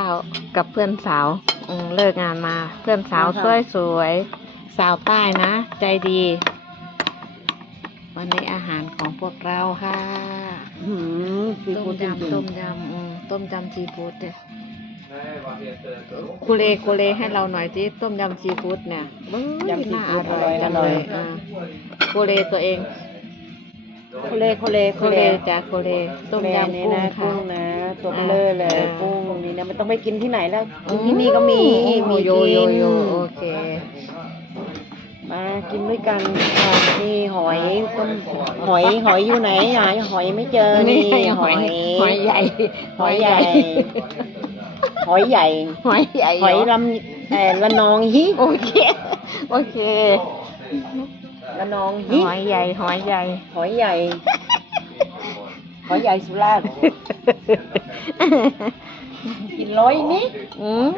สาวกับเพื่อนสาวเลิกงานมาเพื่อนสาวสวยสาวใต้นะใจดี วันนี้อาหารของพวกเราค่ะซีฟู้ดจริง ต้มยำต้มยำซีฟู้ดเนี่ยคุเลให้เราหน่อยสิต้มยำซีฟู้ดเนี่ย ยำซี น่า ฟู้ด อร่อยจังเลยคุเลตัวเอง โคเลจ้ะคุเลต้มยำกุ้งค่ะ กุ้งนะตัวเบลอเลย อ่า กุ้งนี่นะไม่ต้องไปกินที่ไหนแล้วกินที่นี่ก็มี โย กิน โอเค มากินด้วยกันนี่หอยต้มหอยอยู่ไหนหอยไม่เจอนี่หอย ใหญ่ หอยใหญ่หอยใหญ่ หอยใหญ่ หอยลำละนองฮิ โอเค ละนองฮิ หอยใหญ่ หอยใหญ่หอยใหญ่สุราษฎร์กินร้อยนี่ Mm.